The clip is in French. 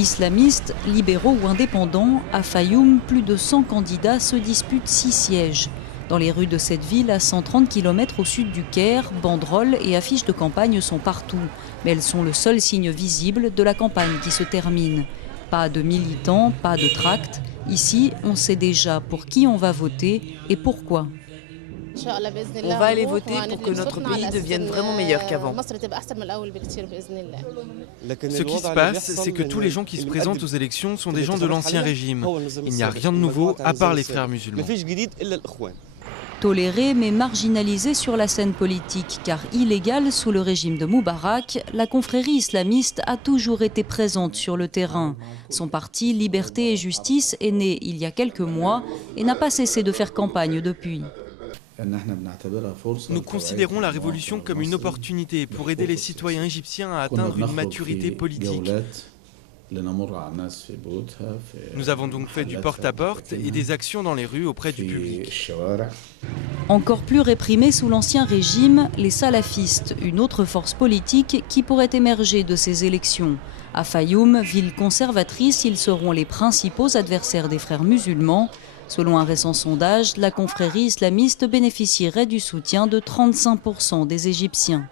Islamistes, libéraux ou indépendants, à Fayoum, plus de 100 candidats se disputent 6 sièges. Dans les rues de cette ville, à 130 km au sud du Caire, banderoles et affiches de campagne sont partout. Mais elles sont le seul signe visible de la campagne qui se termine. Pas de militants, pas de tracts. Ici, on sait déjà pour qui on va voter et pourquoi. On va aller voter pour que notre pays devienne vraiment meilleur qu'avant. Ce qui se passe, c'est que tous les gens qui se présentent aux élections sont des gens de l'ancien régime. Il n'y a rien de nouveau à part les frères musulmans. Tolérée mais marginalisée sur la scène politique, car illégale sous le régime de Moubarak, la confrérie islamiste a toujours été présente sur le terrain. Son parti Liberté et Justice est né il y a quelques mois et n'a pas cessé de faire campagne depuis. Nous considérons la révolution comme une opportunité pour aider les citoyens égyptiens à atteindre une maturité politique. Nous avons donc fait du porte-à-porte et des actions dans les rues auprès du public. Encore plus réprimés sous l'ancien régime, les salafistes, une autre force politique qui pourrait émerger de ces élections. À Fayoum, ville conservatrice, ils seront les principaux adversaires des frères musulmans. Selon un récent sondage, la confrérie islamiste bénéficierait du soutien de 35% des Égyptiens.